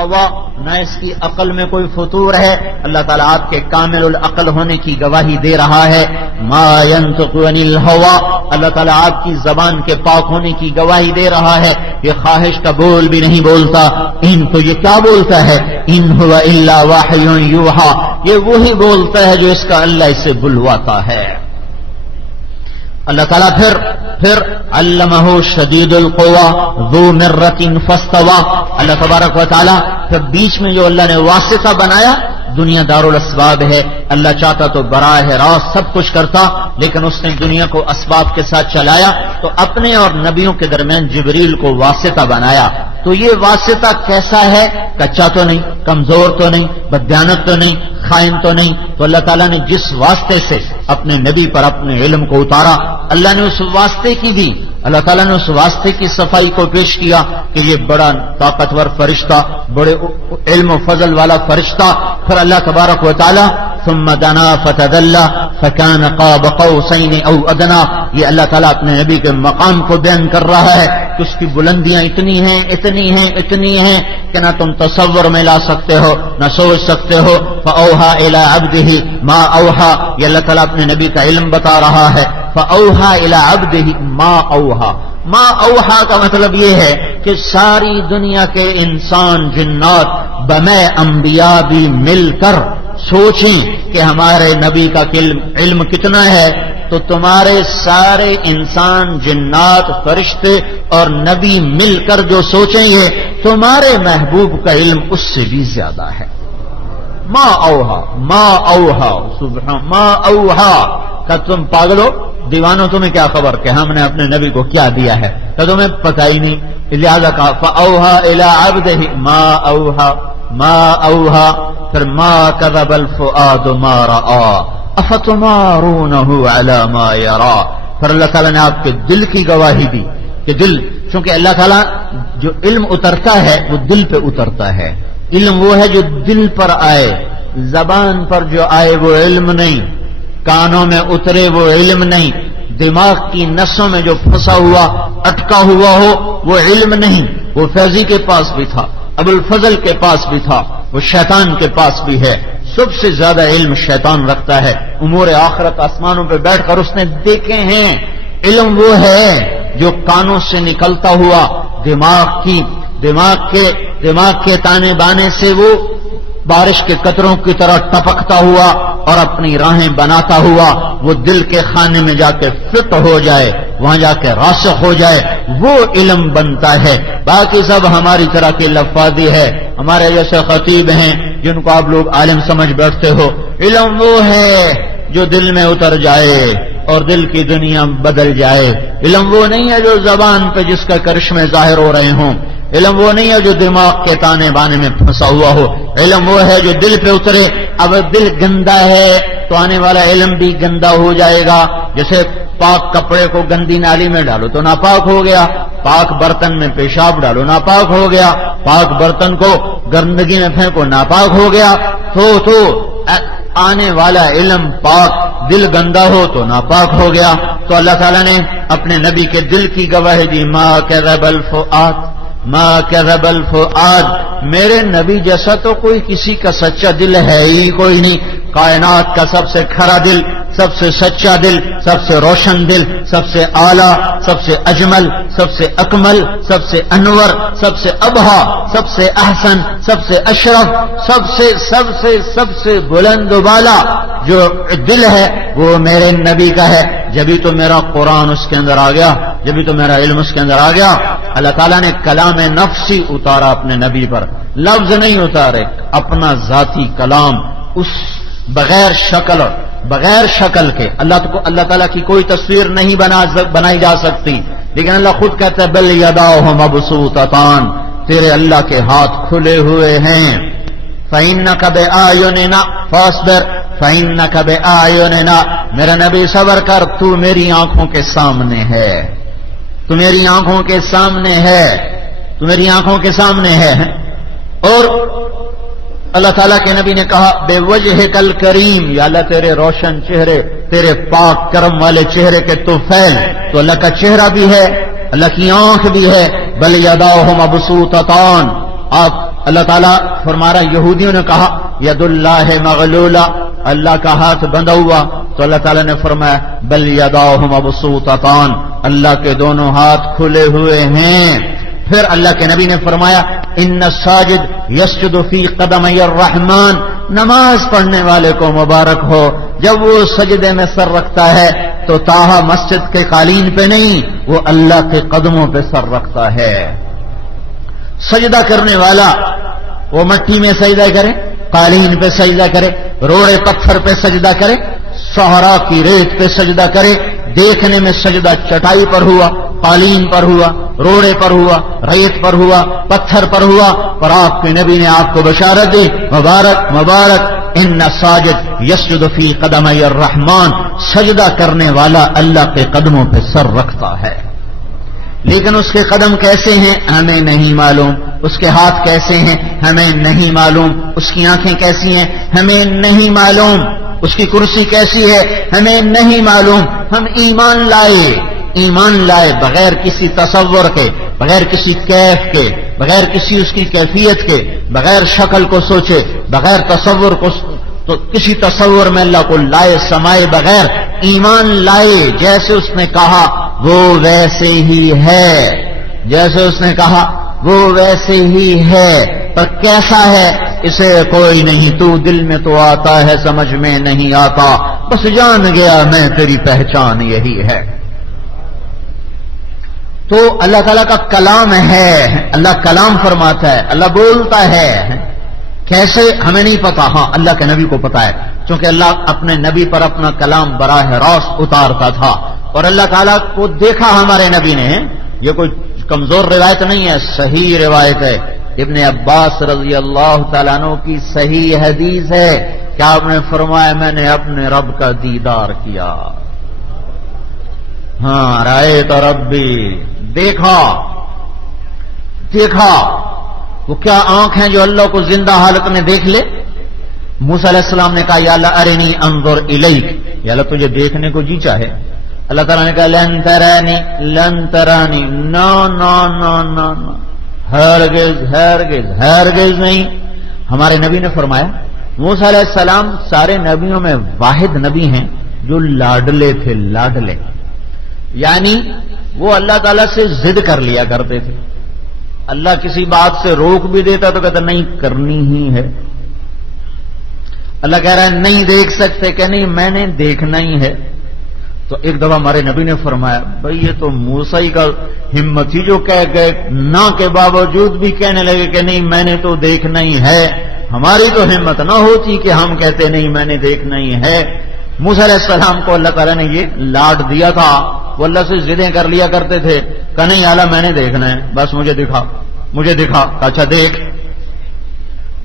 غوا، نہ اس کی عقل میں کوئی فطور ہے. اللہ تعالیٰ آپ کے کامل العقل ہونے کی گواہی دے رہا ہے. ما ينطق عن الهوى، اللہ تعالیٰ آپ کی زبان کے پاک ہونے کی گواہی دے رہا ہے. یہ خواہش کا بول بھی نہیں بولتا. ان تو یہ کیا بولتا ہے؟ ان هو الا وحی یوحى، یہ وہی بولتا ہے جو اس کا اللہ اسے بلواتا ہے. اللہ تعالیٰ پھر علمہ شدید القوى ذو مرۃ فاستوى، اللہ تبارک و تعالیٰ پھر بیچ میں جو اللہ نے واسطہ بنایا، دنیا دارالاسباب ہے. اللہ چاہتا تو براہ راست سب کچھ کرتا، لیکن اس نے دنیا کو اسباب کے ساتھ چلایا تو اپنے اور نبیوں کے درمیان جبریل کو واسطہ بنایا. تو یہ واسطہ کیسا ہے؟ کچا تو نہیں، کمزور تو نہیں، بددیانت تو نہیں، خائن تو نہیں. تو اللہ تعالیٰ نے جس واسطے سے اپنے نبی پر اپنے علم کو اتارا، اللہ نے اس واسطے کی بھی، اللہ تعالیٰ نے اس واسطے کی صفائی کو پیش کیا کہ یہ بڑا طاقتور فرشتہ، بڑے علم و فضل والا فرشتہ. پھر اللہ تبارک و تعالیٰ ثم دنا فتدلى فكان قاب قوسين او ادنى، یہ اللہ تعالیٰ اپنے نبی کے مقام کو بیان کر رہا ہے کہ اس کی بلندیاں اتنی ہیں کہ نہ تم تصور میں لا سکتے ہو، نہ سوچ سکتے ہو. فاوحى الى عبده ما اوحى، یہ اللہ تعالیٰ اپنے نبی کا علم بتا رہا ہے. فاوحى الى عبده ما اوحى، ما اوحى کا مطلب یہ ہے کہ ساری دنیا کے انسان جنات بمے انبیاء بھی مل کر سوچیں کہ ہمارے نبی کا علم کتنا ہے، تو تمہارے سارے انسان جنات فرشتے اور نبی مل کر جو سوچیں گے تمہارے محبوب کا علم اس سے بھی زیادہ ہے. ما اوحا سبحان ما اوحا. کہ تم پاگلو دیوانوں، تمہیں کیا خبر کہ ہم نے اپنے نبی کو کیا دیا ہے؟ کہ تمہیں پتہ ہی نہیں. لہذا کہا فاوحا الی عبده ما اوحا. پھر ما کذب الفؤاد ما رأى افتمارونه على ما يرى. پھر اللہ تعالیٰ نے آپ کے دل کی گواہی دی کہ دل، چونکہ اللہ تعالیٰ جو علم اترتا ہے وہ دل پہ اترتا ہے. علم وہ ہے جو دل پر آئے، زبان پر جو آئے وہ علم نہیں، کانوں میں اترے وہ علم نہیں، دماغ کی نسوں میں جو پھنسا ہوا اٹکا ہوا ہو وہ علم نہیں. وہ فیضی کے پاس بھی تھا، ابو الفضل کے پاس بھی تھا، وہ شیطان کے پاس بھی ہے. سب سے زیادہ علم شیطان رکھتا ہے. امور آخرت آسمانوں پہ بیٹھ کر اس نے دیکھے ہیں. علم وہ ہے جو کانوں سے نکلتا ہوا دماغ کے تانے بانے سے وہ بارش کے قطروں کی طرح ٹپکتا ہوا اور اپنی راہیں بناتا ہوا وہ دل کے خانے میں جا کے فٹ ہو جائے، وہاں جا کے راسخ ہو جائے، وہ علم بنتا ہے. باقی سب ہماری طرح کی لفاظی ہے. ہمارے جیسے خطیب ہیں جن کو آپ لوگ عالم سمجھ بیٹھتے ہو. علم وہ ہے جو دل میں اتر جائے اور دل کی دنیا بدل جائے. علم وہ نہیں ہے جو زبان پہ جس کا کرشمے ظاہر ہو رہے ہوں. علم وہ نہیں ہے جو دماغ کے تانے بانے میں پھنسا ہوا ہو. علم وہ ہے جو دل پہ اترے. اب دل گندا ہے تو آنے والا علم بھی گندا ہو جائے گا. جیسے پاک کپڑے کو گندی نالی میں ڈالو تو ناپاک ہو گیا، پاک برتن میں پیشاب ڈالو ناپاک ہو گیا، پاک برتن کو گندگی میں پھینکو ناپاک ہو گیا. تو آنے والا علم پاک، دل گندا ہو تو ناپاک ہو گیا. تو اللہ تعالیٰ نے اپنے نبی کے دل کی گواہی دی. ما کذب الفؤاد، میرے نبی جیسا تو کوئی کسی کا سچا دل ہے ہی کوئی نہیں. کائنات کا سب سے کھرا دل، سب سے سچا دل، سب سے روشن دل، سب سے اعلیٰ، سب سے اجمل، سب سے اکمل، سب سے انور، سب سے ابہا، سب سے احسن، سب سے اشرف، سب سے بلند و بالا جو دل ہے وہ میرے نبی کا ہے. جبھی تو میرا قرآن اس کے اندر آ گیا، جبھی تو میرا علم اس کے اندر آ گیا. اللہ تعالیٰ نے کلام نفسی اتارا اپنے نبی پر، لفظ نہیں اتارے، اپنا ذاتی کلام. اس بغیر شکل کے اللہ تعالیٰ کی کوئی تصویر نہیں بنائی جا سکتی. لیکن اللہ خود کہتا ہے بل یداہ مبسوطتان، تیرے اللہ کے ہاتھ کھلے ہوئے ہیں. فإنک بأعیننا فاصبر فإنک بأعیننا، میرا نبی صبر کر، تو میری آنکھوں کے سامنے ہے، تو میری آنکھوں کے سامنے ہے، تو میری آنکھوں کے سامنے ہے. اور اللہ تعالیٰ کے نبی نے کہا بے وجہ کل کریم، یا اللہ تیرے روشن چہرے، تیرے پاک کرم والے چہرے کے طفیل. تو اللہ کا چہرہ بھی ہے، اللہ کی آنکھ بھی ہے. بل یداہ مبسوطتان، آپ اللہ تعالیٰ فرما رہا یہودیوں نے کہا ید اللہ مغلولہ، اللہ کا ہاتھ بندھا ہوا، تو اللہ تعالیٰ نے فرمایا بل یداہ مبسوطتان، اللہ کے دونوں ہاتھ کھلے ہوئے ہیں۔ پھر اللہ کے نبی نے فرمایا ان الساجد یسجد فی قدمی الرحمن، نماز پڑھنے والے کو مبارک ہو جب وہ سجدے میں سر رکھتا ہے تو تاہا مسجد کے قالین پہ نہیں، وہ اللہ کے قدموں پہ سر رکھتا ہے۔ سجدہ کرنے والا وہ مٹی میں سجدہ کرے، قالین پہ سجدہ کرے، روڑے پتھر پہ سجدہ کرے، صحرا کی ریت پہ سجدہ کرے، دیکھنے میں سجدہ چٹائی پر ہوا، قالین پر ہوا، روڑے پر ہوا، ریت پر ہوا، پتھر پر ہوا، پر آپ کے نبی نے آپ کو بشارت دی مبارک مبارک ان ساجد یسجد فی قدمی الرحمن، سجدہ کرنے والا اللہ کے قدموں پہ سر رکھتا ہے۔ لیکن اس کے قدم کیسے ہیں ہمیں نہیں معلوم، اس کے ہاتھ کیسے ہیں ہمیں نہیں معلوم، اس کی آنکھیں کیسی ہیں ہمیں نہیں معلوم، اس کی کرسی کیسی ہے ہمیں نہیں معلوم۔ ہم ایمان لائے بغیر کسی تصور کے، بغیر کسی کیف کے، بغیر کسی اس کی کیفیت کے، بغیر شکل کو سوچے، بغیر تصور کو، تو کسی تصور میں اللہ کو لائے سمائے بغیر ایمان لائے، جیسے اس نے کہا وہ ویسے ہی ہے، جیسے اس نے کہا وہ ویسے ہی ہے، پر کیسا ہے اسے کوئی نہیں، تو دل میں تو آتا ہے سمجھ میں نہیں آتا، بس جان گیا میں تیری پہچان یہی ہے۔ تو اللہ تعالیٰ کا کلام ہے، اللہ کلام فرماتا ہے، اللہ بولتا ہے، کیسے ہمیں نہیں پتا، ہاں اللہ کے نبی کو پتا ہے، کیونکہ اللہ اپنے نبی پر اپنا کلام براہ راست اتارتا تھا، اور اللہ تعالیٰ کو دیکھا ہمارے نبی نے۔ یہ کوئی کمزور روایت نہیں ہے، صحیح روایت ہے، ابن عباس رضی اللہ تعالیٰ عنہ کی صحیح حدیث ہے کہ آپ نے فرمایا میں نے اپنے رب کا دیدار کیا، ہاں رأیت ربی، دیکھا۔ وہ کیا آنکھ ہیں جو اللہ کو زندہ حالت میں دیکھ لے؟ موسیٰ علیہ السلام نے کہا یا اللہ ارنی انظر الیک، یا اللہ تجھے دیکھنے کو جی چاہے۔ اللہ تعالیٰ نے کہا لن ترانی، نو، ہرگز نہیں۔ ہمارے نبی نے فرمایا موسیٰ علیہ السلام سارے نبیوں میں واحد نبی ہیں جو لاڈلے تھے، لاڈلے، یعنی وہ اللہ تعالیٰ سے ضد کر لیا کرتے تھے، اللہ کسی بات سے روک بھی دیتا تو کہتا نہیں کرنی ہی ہے، اللہ کہہ رہا ہے نہیں دیکھ سکتے کہ نہیں میں نے دیکھنا ہی ہے۔ تو ایک دفعہ ہمارے نبی نے فرمایا بھئی یہ تو موسیٰ کا ہمت ہی جو کہہ گئے، نہ کے باوجود بھی کہنے لگے کہ نہیں میں نے تو دیکھنا ہی ہے، ہماری تو ہمت نہ ہوتی کہ ہم کہتے نہیں میں نے دیکھنا ہی ہے۔ موسیٰ علیہ السلام کو اللہ تعالیٰ نے یہ لاڈ دیا تھا، وہ اللہ سے ضدیں کر لیا کرتے تھے کہ نہیں اعلیٰ میں نے دیکھنا ہے، بس مجھے دکھا، اچھا دیکھ،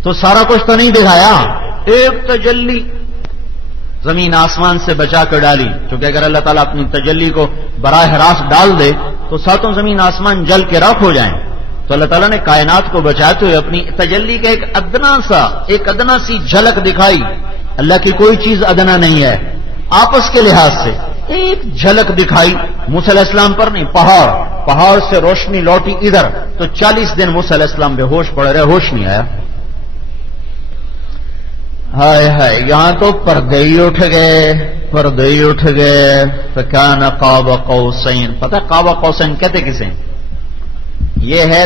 تو سارا کچھ تو نہیں دکھایا، ایک تجلی زمین آسمان سے بچا کر ڈالی، کیونکہ اگر اللہ تعالیٰ اپنی تجلی کو براہ راست ڈال دے تو ساتوں زمین آسمان جل کے راکھ ہو جائیں، تو اللہ تعالیٰ نے کائنات کو بچاتے ہوئے اپنی تجلی کا ایک ادنا سی جھلک دکھائی۔ اللہ کی کوئی چیز ادنا نہیں ہے، آپس کے لحاظ سے ایک جھلک دکھائی، موسیٰ علیہ السلام پر نہیں، پہاڑ سے روشنی لوٹی ادھر، تو 40 دن موسیٰ علیہ السلام بے ہوش پڑے رہے، ہوش نہیں آیا۔ ہائے یہاں تو پردے ہی اٹھ گئے، فکان قاب قوسین، پتہ قاب قوسین کہتے کسے؟ یہ ہے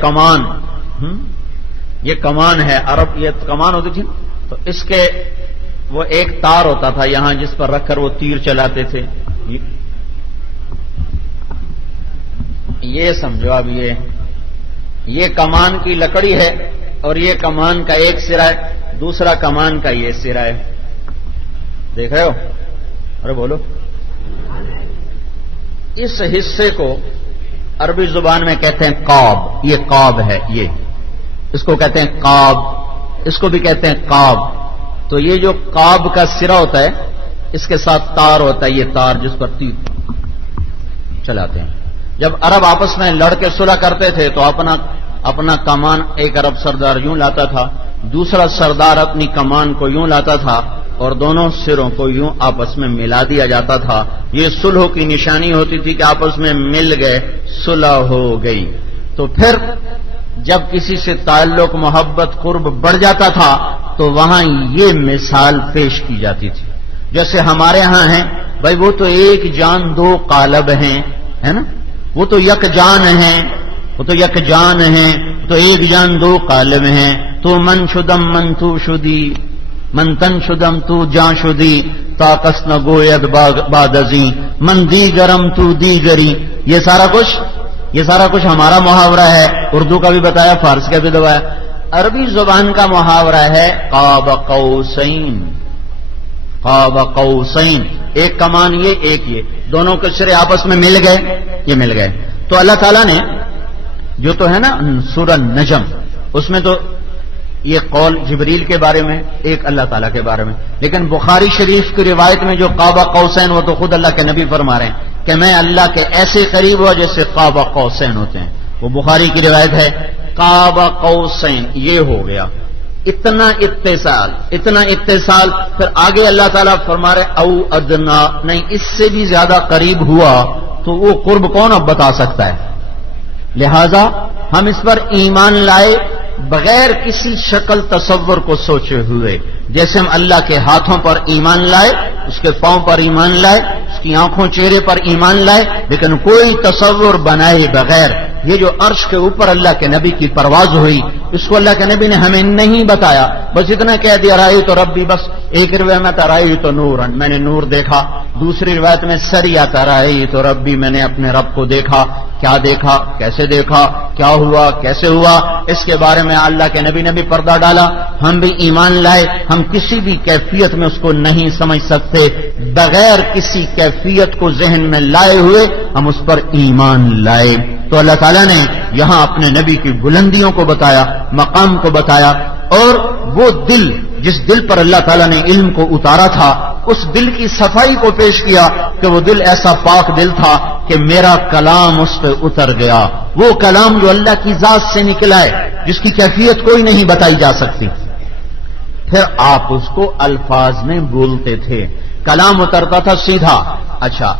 کمان، یہ کمان ہے، عرب یہ کمان ہوتی تھی، تو اس کے وہ ایک تار ہوتا تھا یہاں جس پر رکھ کر وہ تیر چلاتے تھے، یہ سمجھو اب یہ کمان کی لکڑی ہے، اور یہ کمان کا ایک سرا ہے، دوسرا کمان کا یہ سرا ہے، دیکھ رہے ہو؟ ارے بولو۔ اس حصے کو عربی زبان میں کہتے ہیں قاب، یہ قاب ہے، اس کو کہتے ہیں قاب، اس کو بھی کہتے ہیں قاب۔ تو یہ جو قاب کا سرا ہوتا ہے اس کے ساتھ تار ہوتا ہے، یہ تار جس پر تیر چلاتے ہیں۔ جب عرب آپس میں لڑ کے صلح کرتے تھے تو اپنا کمان ایک عرب سردار یوں لاتا تھا، دوسرا سردار اپنی کمان کو یوں لاتا تھا، اور دونوں سروں کو یوں آپس میں ملا دیا جاتا تھا۔ یہ صلح کی نشانی ہوتی تھی کہ آپس میں مل گئے، صلح ہو گئی۔ تو پھر جب کسی سے تعلق محبت قرب بڑھ جاتا تھا تو وہاں یہ مثال پیش کی جاتی تھی، جیسے ہمارے ہاں ہیں بھائی وہ تو ایک جان دو قالب ہیں، ہے نا، وہ تو یک جان ہیں، وہ تو یک جان ہیں، تو ایک جان دو قالب ہیں، تو من شدم من تو شدی، من تن شدم تو جان شدی، طاقس نہ گوید بادزی، من دیگرم تو دیگری، یہ سارا کچھ ہمارا محاورہ ہے، اردو کا بھی بتایا، فارسی کا بھی دبایا۔ عربی زبان کا محاورہ ہے قاب قوسین، قاب قوسین، ایک کمان یہ ایک یہ، دونوں کے سرے آپس میں مل گئے، یہ مل گئے۔ تو اللہ تعالیٰ نے جو تو ہے نا سورہ نجم، اس میں تو یہ قول جبریل کے بارے میں، ایک اللہ تعالیٰ کے بارے میں، لیکن بخاری شریف کی روایت میں جو قاب قوسین، وہ تو خود اللہ کے نبی فرما رہے ہیں کہ میں اللہ کے ایسے قریب ہوا جیسے قاب قوسین ہوتے ہیں، وہ بخاری کی روایت ہے۔ قاب قوسین یہ ہو گیا، اتنا اتصال، پھر آگے اللہ تعالیٰ فرما رہے او ادنا، نہیں اس سے بھی زیادہ قریب ہوا تو وہ قرب کون اب بتا سکتا ہے؟ لہذا ہم اس پر ایمان لائے بغیر کسی شکل تصور کو سوچے ہوئے، جیسے ہم اللہ کے ہاتھوں پر ایمان لائے، اس کے پاؤں پر ایمان لائے، اس کی آنکھوں چہرے پر ایمان لائے، لیکن کوئی تصور بنائے بغیر یہ جو عرش کے اوپر اللہ کے نبی کی پرواز ہوئی، اس کو اللہ کے نبی نے ہمیں نہیں بتایا، بس اتنا کہہ دیا رائی تو ربی، بس ایک روایت میں ترائی تو نور، میں نے نور دیکھا، دوسری روایت میں سریا ترائی تو ربی، میں نے اپنے رب کو دیکھا، کیا دیکھا، کیسے دیکھا، کیا ہوا، کیسے ہوا، اس کے بارے میں اللہ کے نبی نے بھی پردہ ڈالا، ہم بھی ایمان لائے، ہم کسی بھی کیفیت میں اس کو نہیں سمجھ سکتے، بغیر کسی کیفیت کو ذہن میں لائے ہوئے ہم اس پر ایمان لائے۔ تو اللہ تعالیٰ نے یہاں اپنے نبی کی بلندیوں کو بتایا، مقام کو بتایا، اور وہ دل جس دل پر اللہ تعالیٰ نے علم کو اتارا تھا، اس دل کی صفائی کو پیش کیا کہ وہ دل ایسا پاک دل تھا کہ میرا کلام اس پہ اتر گیا، وہ کلام جو اللہ کی ذات سے نکلا ہے، جس کی کیفیت کوئی نہیں بتائی جا سکتی، پھر آپ اس کو الفاظ میں بولتے تھے، کلام اترتا تھا سیدھا۔ اچھا،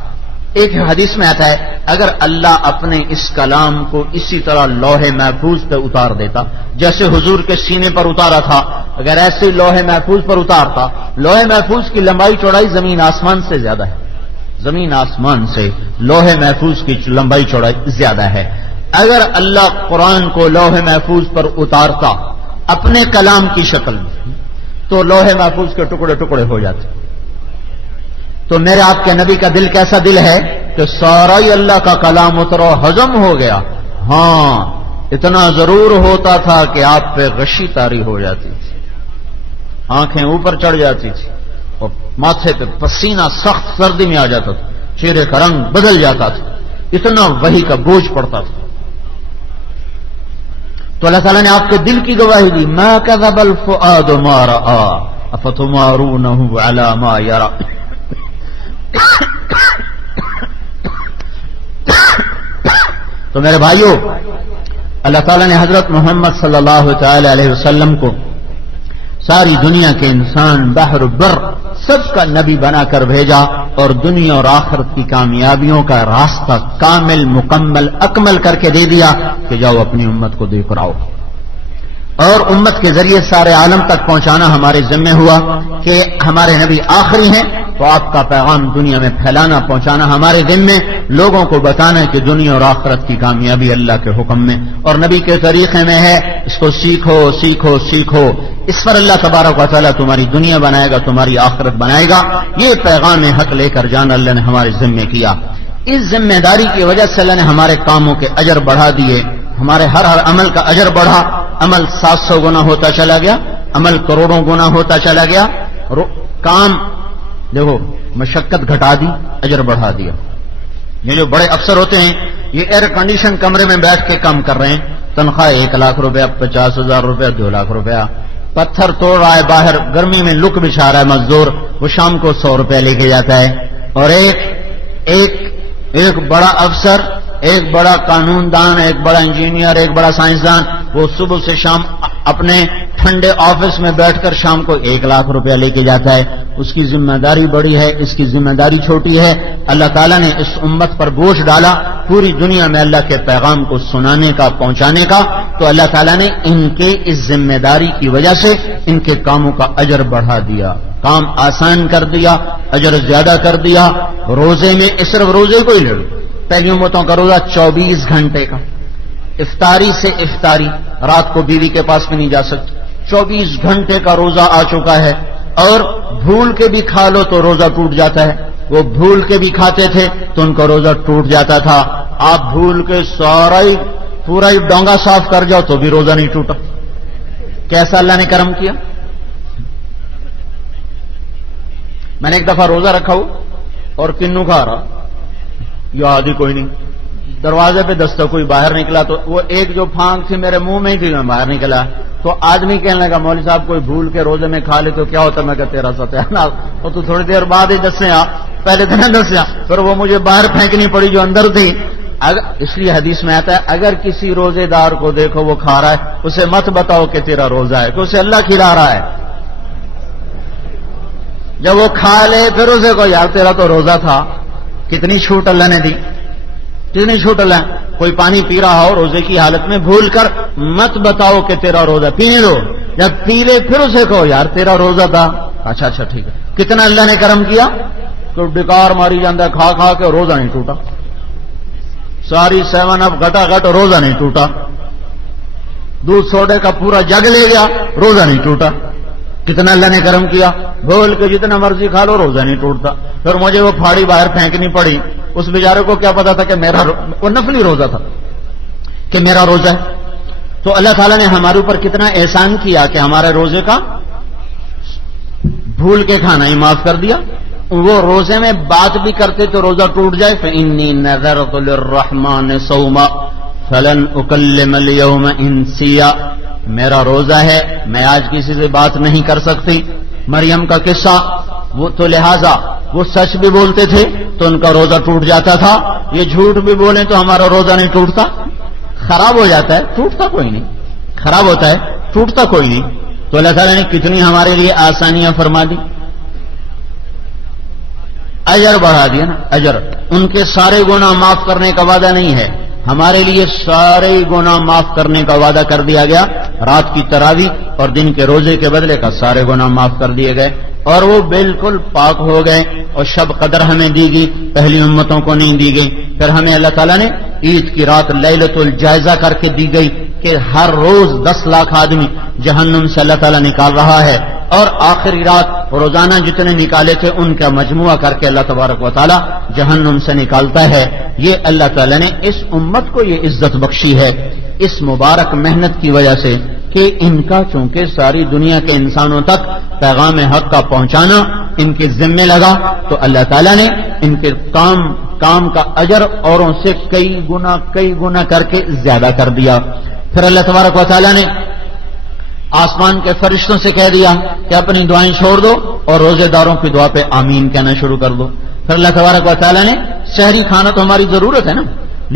ایک حدیث میں آتا ہے اگر اللہ اپنے اس کلام کو اسی طرح لوح محفوظ پہ اتار دیتا، جیسے حضور کے سینے پر اتارا تھا، اگر ایسے لوح محفوظ پر اتارتا، لوح محفوظ کی لمبائی چوڑائی زمین آسمان سے زیادہ ہے، زمین آسمان سے لوح محفوظ کی لمبائی چوڑائی زیادہ ہے۔ اگر اللہ قرآن کو لوح محفوظ پر اتارتا اپنے کلام کی شکل میں، تو لوح محفوظ کے ٹکڑے ٹکڑے ہو جاتے۔ تو میرے آپ کے نبی کا دل کیسا دل ہے کہ سارا ہی اللہ کا کلام اترا ہضم ہو گیا؟ ہاں، اتنا ضرور ہوتا تھا کہ آپ پہ غشی طاری ہو جاتی تھی، آنکھیں اوپر چڑھ جاتی تھی، اور ماتھے پہ پسینہ سخت سردی میں آ جاتا تھا، چہرے کا رنگ بدل جاتا تھا، اتنا وحی کا بوجھ پڑتا تھا۔ تو اللہ تعالیٰ نے آپ کے دل کی گواہی دی، ما کذب الفؤاد ما رأى افتمارونه على ما يرى۔ تو میرے بھائیوں، اللہ تعالیٰ نے حضرت محمد صلی اللہ تعالی علیہ وسلم کو ساری دنیا کے انسان بحر بر سب کا نبی بنا کر بھیجا، اور دنیا اور آخرت کی کامیابیوں کا راستہ کامل مکمل اکمل کر کے دے دیا کہ جاؤ اپنی امت کو دے کر آؤ، اور امت کے ذریعے سارے عالم تک پہنچانا ہمارے ذمہ ہوا کہ ہمارے نبی آخری ہیں، تو آپ کا پیغام دنیا میں پھیلانا، پہنچانا ہمارے ذمہ، لوگوں کو بتانا کہ دنیا اور آخرت کی کامیابی اللہ کے حکم میں اور نبی کے طریقے میں ہے، اس کو سیکھو سیکھو سیکھو، اس پر اللہ تبارک و تعالیٰ تمہاری دنیا بنائے گا، تمہاری آخرت بنائے گا۔ یہ پیغام حق لے کر جانا اللہ نے ہمارے ذمہ کیا۔ اس ذمہ داری کی وجہ سے اللہ نے ہمارے کاموں کے اجر بڑھا دیے، ہمارے ہر عمل کا اجر بڑھا، عمل 700 گنا ہوتا چلا گیا، عمل کروڑوں گنا ہوتا چلا گیا، کام دیکھو مشقت گھٹا دی، اجر بڑھا دیا۔ یہ جو بڑے افسر ہوتے ہیں، یہ ایئر کنڈیشن کمرے میں بیٹھ کے کام کر رہے ہیں، تنخواہ 1 لاکھ روپیہ، 50,000 روپیہ، 2 لاکھ روپیہ، پتھر توڑ رہا ہے باہر، گرمی میں لک بچھا رہا ہے مزدور، وہ شام کو 100 روپیہ لے کے جاتا ہے۔ اور ایک بڑا افسر، ایک بڑا قانون دان، ایک بڑا انجینئر، ایک بڑا سائنسدان، وہ صبح سے شام اپنے ٹھنڈے آفس میں بیٹھ کر شام کو 1 لاکھ روپیہ لے کے جاتا ہے، اس کی ذمہ داری بڑی ہے، اس کی ذمہ داری چھوٹی ہے۔ اللہ تعالیٰ نے اس امت پر بوجھ ڈالا پوری دنیا میں اللہ کے پیغام کو سنانے کا، پہنچانے کا، تو اللہ تعالیٰ نے ان کے اس ذمہ داری کی وجہ سے ان کے کاموں کا اجر بڑھا دیا، کام آسان کر دیا، اجر زیادہ کر دیا۔ روزے میں صرف روزے کو ہی لے لو، پہلی امتوں کا روزہ 24 گھنٹے کا، افطاری سے افطاری، رات کو بیوی کے پاس میں نہیں جا سکتی، 24 گھنٹے کا روزہ آ چکا ہے۔ اور بھول کے بھی کھا لو تو روزہ ٹوٹ جاتا ہے، وہ بھول کے بھی کھاتے تھے تو ان کا روزہ ٹوٹ جاتا تھا۔ آپ بھول کے پورا ہی ڈونگا صاف کر جاؤ تو بھی روزہ نہیں ٹوٹا۔ کیسا اللہ نے کرم کیا۔ میں نے ایک دفعہ روزہ رکھا ہو اور کنو کھا رہا، یاد ہی کوئی نہیں، دروازے پہ دستک کوئی باہر نکلا تو وہ ایک جو پھانک تھی میرے منہ میں ہی تھی، میں باہر نکلا تو آدمی کہنے لگا مولوی صاحب کوئی بھول کے روزے میں کھا لے تو کیا ہوتا؟ میں کہا تیرا ستیاناس، اور تو تھوڑی دیر بعد ہی دسے پہلے تو نہ دسیا، پھر وہ مجھے باہر پھینکنی پڑی جو اندر تھی۔ اس لیے حدیث میں آتا ہے اگر کسی روزے دار کو دیکھو وہ کھا رہا ہے، اسے مت بتاؤ کہ تیرا روزہ ہے، کہ اسے اللہ کھلا رہا ہے۔ جب وہ کھا لے پھر اسے کو یار تیرا تو روزہ تھا۔ کتنی چھوٹ اللہ نے دی، کتنی چھوٹ اللہ۔ کوئی پانی پی رہا ہو روزے کی حالت میں، بھول کر مت بتاؤ کہ تیرا روزہ، پینے دو، جب پی لے پھر اسے کہو یار تیرا روزہ تھا۔ اچھا ٹھیک ہے، کتنا اللہ نے کرم کیا۔ تو ڈکار ماری جاندہ کھا کھا کے روزہ نہیں ٹوٹا، ساری 7 اپ گٹا گٹ روزہ نہیں ٹوٹا، دودھ سوڈے کا پورا جگ لے گیا روزہ نہیں ٹوٹا۔ کتنا اللہ نے کرم کیا، بول کے جتنا مرضی کھا لو روزہ نہیں ٹوٹتا۔ پھر مجھے وہ پھاڑی باہر پھینکنی پڑی، اس بیچارے کو کیا پتا تھا کہ میرا وہ نفلی روزہ تھا کہ میرا روزہ ہے۔ تو اللہ تعالیٰ نے ہمارے اوپر کتنا احسان کیا کہ ہمارے روزے کا بھول کے کھانا ہی معاف کر دیا۔ وہ روزے میں بات بھی کرتے تو روزہ ٹوٹ جائے، فإنی نذرت للرحمن صوما فلن اکلم اليوم انسیا، میرا روزہ ہے میں آج کسی سے بات نہیں کر سکتی۔ مریم کا قصہ، وہ تو لہذا وہ سچ بھی بولتے تھے تو ان کا روزہ ٹوٹ جاتا تھا، یہ جھوٹ بھی بولیں تو ہمارا روزہ نہیں ٹوٹتا، خراب ہو جاتا ہے، ٹوٹتا کوئی نہیں، خراب ہوتا ہے ٹوٹتا کوئی نہیں۔ تو اللہ تعالیٰ نے کتنی ہمارے لیے آسانیاں فرما دی، اجر بڑھا دیا نا، اجر۔ ان کے سارے گناہ معاف کرنے کا وعدہ نہیں ہے، ہمارے لیے سارے گناہ معاف کرنے کا وعدہ کر دیا گیا۔ رات کی تراویح اور دن کے روزے کے بدلے کا سارے گناہ معاف کر دیے گئے اور وہ بالکل پاک ہو گئے۔ اور شب قدر ہمیں دی گئی، پہلی امتوں کو نہیں دی گئی۔ پھر ہمیں اللہ تعالیٰ نے عید کی رات لیلۃ الجائزہ کر کے دی گئی کہ ہر روز 10 لاکھ آدمی جہنم سے اللہ تعالیٰ نکال رہا ہے، اور آخری رات روزانہ جتنے نکالے تھے ان کا مجموعہ کر کے اللہ تبارک و تعالیٰ جہنم سے نکالتا ہے۔ یہ اللہ تعالیٰ نے اس امت کو یہ عزت بخشی ہے اس مبارک محنت کی وجہ سے کہ ان کا چونکہ ساری دنیا کے انسانوں تک پیغام حق کا پہنچانا ان کے ذمے لگا، تو اللہ تعالیٰ نے ان کے کام کا اجر اوروں سے کئی گنا کر کے زیادہ کر دیا۔ پھر اللہ تبارک و تعالیٰ نے آسمان کے فرشتوں سے کہہ دیا کہ اپنی دعائیں چھوڑ دو اور روزے داروں کی دعا پہ آمین کہنا شروع کر دو۔ پھر اللہ تبارک و تعالیٰ نے سحری کھانا تو ہماری ضرورت ہے نا،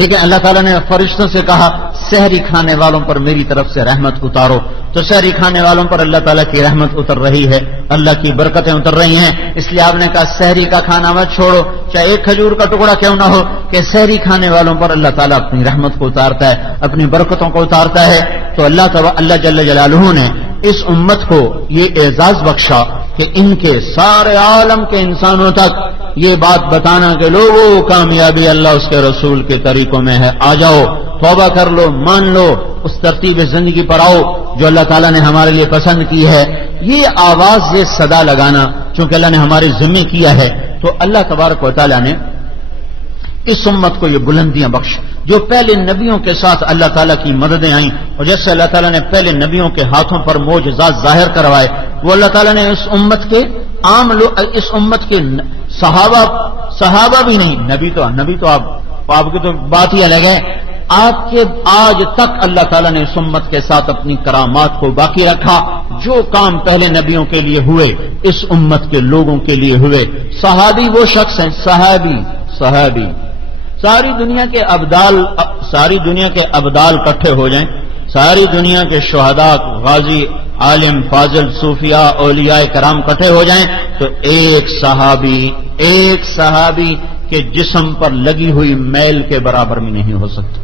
لیکن اللہ تعالیٰ نے فرشتوں سے کہا سحری کھانے والوں پر میری طرف سے رحمت اتارو، تو سحری کھانے والوں پر اللہ تعالیٰ کی رحمت اتر رہی ہے، اللہ کی برکتیں اتر رہی ہیں۔ اس لیے آپ نے کہا سحری کا کھانا مت چھوڑو، چاہے ایک کھجور کا ٹکڑا کیوں نہ ہو، کہ سحری کھانے والوں پر اللہ تعالیٰ اپنی رحمت کو اتارتا ہے، اپنی برکتوں کو اتارتا ہے۔ تو اللہ جل جلالہ نے اس امت کو یہ اعزاز بخشا کہ ان کے سارے عالم کے انسانوں تک یہ بات بتانا کہ لوگوں کامیابی اللہ اس کے رسول کے طریقوں میں ہے، آ جاؤ توبہ کر لو، مان لو، اس ترتیب زندگی پر آؤ جو اللہ تعالیٰ نے ہمارے لیے پسند کی ہے۔ یہ آواز، یہ صدا لگانا چونکہ اللہ نے ہمارے ذمہ کیا ہے، تو اللہ تبارک و تعالیٰ نے اس امت کو یہ بلندیاں بخش جو پہلے نبیوں کے ساتھ اللہ تعالیٰ کی مددیں آئیں، اور جیسے اللہ تعالیٰ نے پہلے نبیوں کے ہاتھوں پر معجزات ظاہر کروائے، وہ اللہ تعالیٰ نے اس امت کے عام لوگ، اس امت کے صحابہ بھی نہیں، نبی تو آپ کی تو بات ہی الگ ہے، آپ کے آج تک اللہ تعالیٰ نے اس امت کے ساتھ اپنی کرامات کو باقی رکھا۔ جو کام پہلے نبیوں کے لیے ہوئے اس امت کے لوگوں کے لیے ہوئے۔ صحابی وہ شخص ہیں، صحابی ساری دنیا کے ابدال اکٹھے ہو جائیں، ساری دنیا کے شہداء، غازی عالم فاضل صوفیاء اولیاء کرام اکٹھے ہو جائیں تو ایک صحابی کے جسم پر لگی ہوئی میل کے برابر میں نہیں ہو سکتا.